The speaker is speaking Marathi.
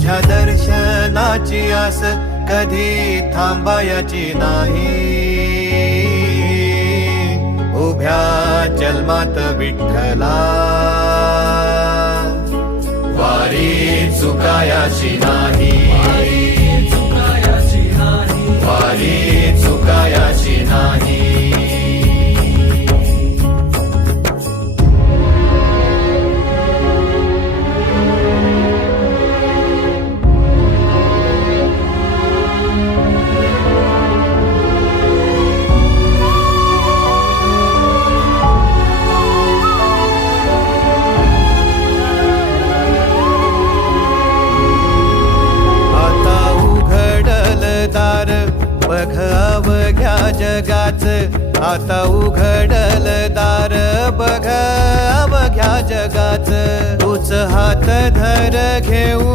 तुझ्या दर्शनाची आस कधी थांबायची नाही. उभ्या जन्मात विठ्ठला वारी चुकायाची नाही. वारी चुकायाची नाही. दार बघ अवघ्या जगाच. आता उघडल दार बघ अवघ्या जगाच. तूच हात धर घेऊन